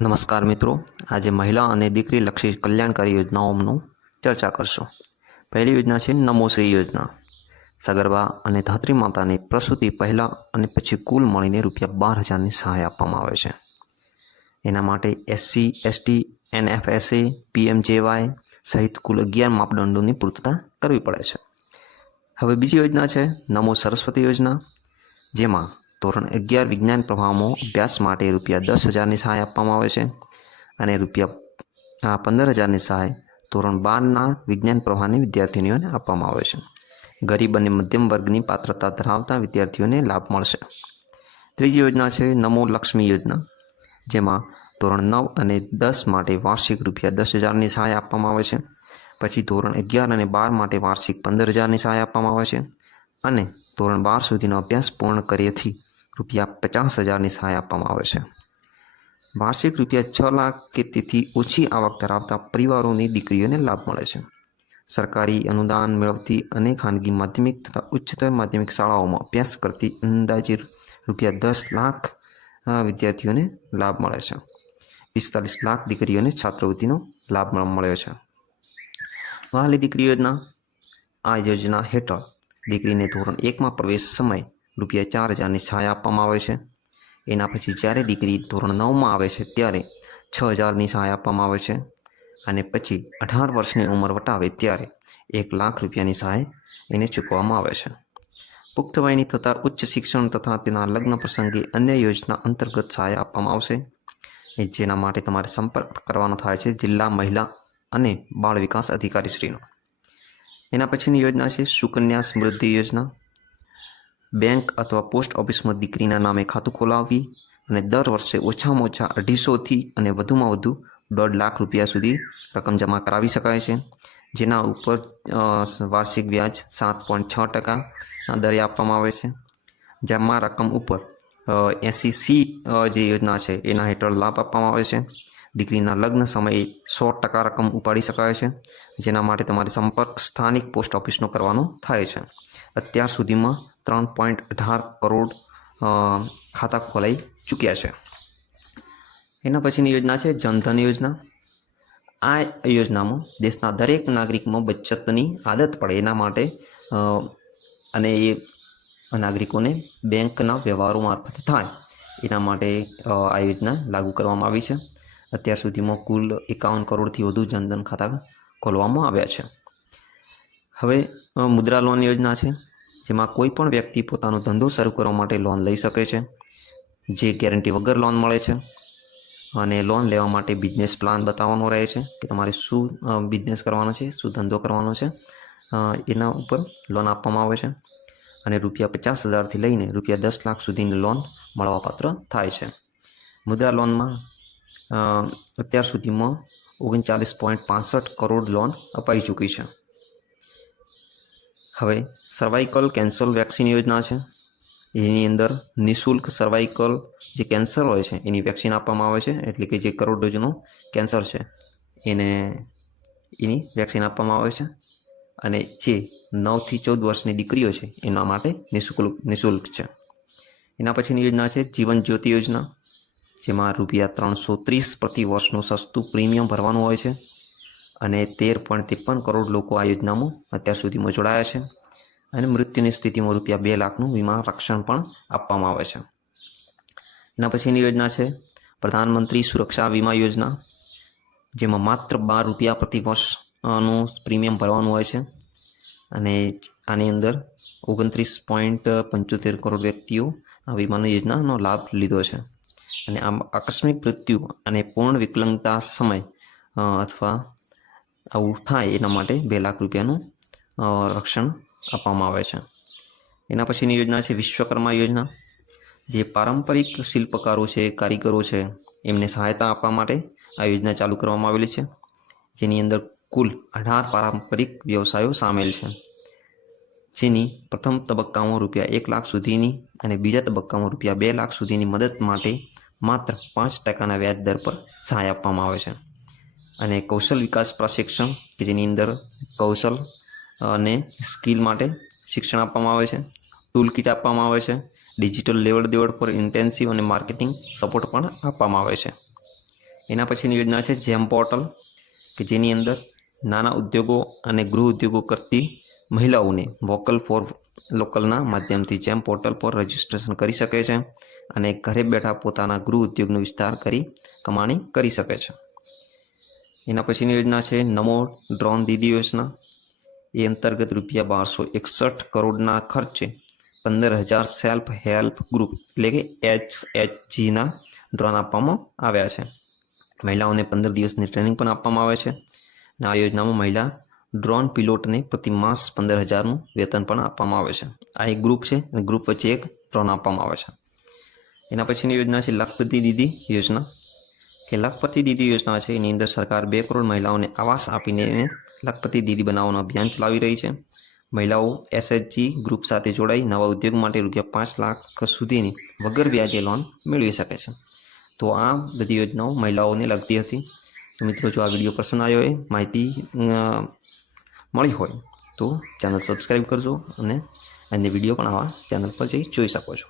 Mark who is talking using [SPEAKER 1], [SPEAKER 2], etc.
[SPEAKER 1] નમસ્કાર મિત્રો. આજે મહિલા અને દીકરી લક્ષી કલ્યાણકારી યોજનાઓનું ચર્ચા કરશું. પહેલી યોજના છે નમોશ્રી યોજના. સગર્ભા અને ધાત્રી માતાને પ્રસૂતિ પહેલાં અને પછી કુલ મળીને રૂપિયા બાર હજારની સહાય આપવામાં આવે છે. એના માટે એસસી, એસટી, એનએફએસએ, પીએમજેવાય સહિત કુલ અગિયાર માપદંડોની પૂર્તતા કરવી પડે છે. હવે બીજી યોજના છે નમો સરસ્વતી યોજના, જેમાં ધોરણ અગિયાર વિજ્ઞાન પ્રવાહમાં અભ્યાસ માટે રૂપિયા દસ હજારની સહાય આપવામાં આવે છે અને રૂપિયા પંદર હજારની સહાય ધોરણ બારના વિજ્ઞાન પ્રવાહની વિદ્યાર્થીનીઓને આપવામાં આવે છે. ગરીબ અને મધ્યમ વર્ગની પાત્રતા ધરાવતા વિદ્યાર્થીઓને લાભ મળશે. ત્રીજી યોજના છે નમો લક્ષ્મી યોજના, જેમાં ધોરણ નવ અને દસ માટે વાર્ષિક રૂપિયા દસ હજારની સહાય આપવામાં આવે છે. પછી ધોરણ અગિયાર અને બાર માટે વાર્ષિક પંદર હજારની સહાય આપવામાં આવે છે. અને ધોરણ બાર સુધીનો અભ્યાસ પૂર્ણ કર્યેથી રૂપિયા પચાસ હજારની સહાય આપવામાં આવે છે. વાર્ષિક રૂપિયા છ લાખ કે તેથી ઓછી આવક ધરાવતા પરિવારોની દીકરીઓને લાભ મળે છે. સરકારી અનુદાન મેળવતી અને ખાનગી માધ્યમિક તથા ઉચ્ચતર માધ્યમિક શાળાઓમાં અભ્યાસ કરતી અંદાજે રૂપિયા દસ લાખ વિદ્યાર્થીઓને લાભ મળે છે. પિસ્તાલીસ લાખ દીકરીઓને છાત્રવૃત્તિનો લાભ મળ- મળ્યો છે. વહાલી દીકરી યોજના આ યોજના હેઠળ દીકરીને ધોરણ એકમાં પ્રવેશ સમય રૂપિયા ચાર હજારની સહાય આપવામાં આવે છે. એના પછી જ્યારે દીકરી ધોરણ નવમાં આવે છે ત્યારે છ હજારની સહાય આપવામાં આવે છે અને પછી અઢાર વર્ષની ઉંમર વટાવે ત્યારે એક લાખ રૂપિયાની સહાય એને ચૂકવવામાં આવે છે. પુખ્ત વયની તથા ઉચ્ચ શિક્ષણ તથા તેના લગ્ન પ્રસંગે અન્ય યોજના અંતર્ગત સહાય આપવામાં આવશે. જેના માટે તમારે સંપર્ક કરવાનો થાય છે જિલ્લા મહિલા અને બાળ વિકાસ અધિકારીશ્રીનો એના પછીની યોજના છે સુકન્યા સમૃદ્ધિ યોજના. બેંક અથવા પોસ્ટ ઓફિસમાં દીકરીના નામે ખાતું ખોલાવવી અને દર વર્ષે ઓછામાં ઓછા અઢીસોથી અને વધુમાં વધુ દોઢ લાખ રૂપિયા સુધી રકમ જમા કરાવી શકાય છે. જેના ઉપર વાર્ષિક વ્યાજ સાત પોઈન્ટ છ ટકા દરે આપવામાં આવે છે. જેમાં રકમ ઉપર એસી સી જે યોજના છે, એના હેઠળ લાભ આપવામાં આવે છે. દીકરીના લગ્ન સમયે સો ટકા રકમ ઉપાડી શકાય છે, જેના માટે તમારે સંપર્ક સ્થાનિક પોસ્ટ ઓફિસનો કરવાનો થાય છે. અત્યાર સુધીમાં ત્રણ પોઈન્ટ અઢાર કરોડ ખાતા ખોલાઈ ચૂક્યા છે. એના પછીની યોજના છે જનધન યોજના. આ યોજનામાં દેશના દરેક નાગરિકમાં બચતની આદત પડે એના માટે અને એ નાગરિકોને બેંકના વ્યવહારો મારફતે થાય. એના માટે આ યોજના લાગુ કરવામાં આવી છે. અત્યાર સુધીમાં કુલ એકાવન કરોડથી વધુ જનધન ખાતા ખોલવામાં આવ્યા છે. હવે મુદ્રા લોન યોજના છે, જેમાં કોઈ પણ વ્યક્તિ પોતાનો ધંધો શરૂ કરવા માટે લોન લઈ શકે છે, જે ગેરંટી વગર લોન મળે છે, અને લોન લેવા માટે બિઝનેસ પ્લાન બતાવવાનો રહે છે, કે તમારે શું બિઝનેસ કરવાનો છે, શું ધંધો કરવાનો છે એના ઉપર લોન આપવામાં આવે છે, અને રૂપિયા પચાસ હજારથી લઈને રૂપિયા દસ લાખ સુધીની લોન મળવાપાત્ર થાય છે. મુદ્રા લોનમાં અત્યાર સુધીમાં ઓગણચાલીસ પોઈન્ટ પાસઠ કરોડ લોન અપાઈ ચૂકી છે. હવે સર્વાઇકલ કેન્સર વેક્સિન યોજના છે. એની અંદર નિઃશુલ્ક સર્વાઇકલ જે કેન્સર હોય છે, એની વેક્સિન આપવામાં આવે છે, એટલે કે જે કરોડ કરોડરજ્જુનું કેન્સર છે, એને, એની વેક્સિન આપવામાં આવે છે. અને જે નવથી ચૌદ વર્ષની દીકરીઓ છે, એના માટે નિઃશુલ્ક નિઃશુલ્ક છે. એના પછીની યોજના છે, જીવન જ્યોતિ યોજના. જેમાં રૂપિયા ત્રણસો ત્રીસ પ્રતિ વર્ષનું સસ્તું પ્રીમિયમ ભરવાનું હોય છે અને તેર પોઈન્ટ ત્રેપન કરોડ લોકો આ યોજનામાં અત્યાર સુધીમાં જોડાયા છે અને મૃત્યુની સ્થિતિમાં રૂપિયા બે લાખનું વીમા રક્ષણ પણ આપવામાં આવે છે. એના પછીની યોજના છે પ્રધાનમંત્રી સુરક્ષા વીમા યોજના, જેમાં માત્ર બાર રૂપિયા પ્રતિ વર્ષનું પ્રીમિયમ ભરવાનું હોય છે અને આની અંદર ઓગણત્રીસ પોઈન્ટ પંચોતેર કરોડ વ્યક્તિઓ આ વીમાની યોજનાનો લાભ લીધો છે. અને આમ આકસ્મિક મૃત્યુ અને પૂર્ણ વિકલાંગતા સમય અથવા આવું થાય એના માટે બે લાખ રૂપિયાનું રક્ષણ આપવામાં આવે છે. એના પછીની યોજના છે વિશ્વકર્મા યોજના, જે પારંપરિક શિલ્પકારો છે, કારીગરો છે, એમને સહાયતા આપવા માટે આ યોજના ચાલુ કરવામાં આવેલી છે. જેની અંદર કુલ અઢાર પારંપરિક વ્યવસાયો સામેલ છે. જેની પ્રથમ તબક્કામાં રૂપિયા એક લાખ સુધીની અને બીજા તબક્કામાં રૂપિયા બે લાખ સુધીની મદદ માટે માત્ર પાંચ ટકાના વ્યાજ દર પર સહાય આપવામાં આવે છે. અને કૌશલ વિકાસ પ્રશિક્ષણ કે જેની અંદર કૌશલ અને સ્કિલ માટે શિક્ષણ આપવામાં આવે છે. ટૂલ કિટ આપવામાં આવે છે. ડિજિટલ લેવડ દેવડ પર ઇન્ટેન્સિવ અને માર્કેટિંગ સપોર્ટ પણ આપવામાં આવે છે. એના પછીની યોજના છે જેમ પોર્ટલ, કે જેની અંદર નાના ઉદ્યોગો અને ગૃહ ઉદ્યોગો કરતી મહિલાઓને વોકલ ફોર લોકલના માધ્યમથી જેમ પોર્ટલ પર રજીસ્ટ્રેશન કરી શકે છે અને ઘરે બેઠા પોતાના ગૃહ ઉદ્યોગનો વિસ્તાર કરી કમાણી કરી શકે છે. એના પછીની યોજના છે નમો ડ્રોન દીદી યોજના. એ અંતર્ગત રૂપિયા બારસો એકસઠ કરોડના ખર્ચે પંદર હજાર સેલ્ફ હેલ્પ ગ્રુપ એટલે કે એચ એચ જીના ડ્રોન આપવામાં આવ્યા છે. મહિલાઓને પંદર દિવસની ટ્રેનિંગ પણ આપવામાં આવે છે. અને આ યોજનામાં મહિલા ડ્રોન પિલોટને પ્રતિ માસ પંદર હજારનું વેતન પણ આપવામાં આવે છે. આ એક ગ્રુપ છે અને ગ્રુપ વચ્ચે એક ડ્રોન આપવામાં આવે છે. એના પછીની યોજના છે લખપતિ દીદી યોજના. કે લખપતિ દીદી યોજના છે, એની અંદર સરકાર બે કરોડ મહિલાઓને આવાસ આપીને એને લખપતિ દીદી બનાવવાનું અભિયાન ચલાવી રહી છે. મહિલાઓ એસએચજી ગ્રુપ સાથે જોડાઈ નવા ઉદ્યોગ માટે રૂપિયા પાંચ લાખ સુધીની વગર વ્યાજે લોન મેળવી શકે છે. તો આ બધી યોજનાઓ મહિલાઓને લગતી હતી. તો મિત્રો, જો આ વીડિયો પસંદ આવ્યો હોય, માહિતી મળી હોય તો ચેનલ સબસ્ક્રાઈબ કરજો અને અન્ય વીડિયો પણ આવા ચેનલ પર જઈ જોઈ શકો છો.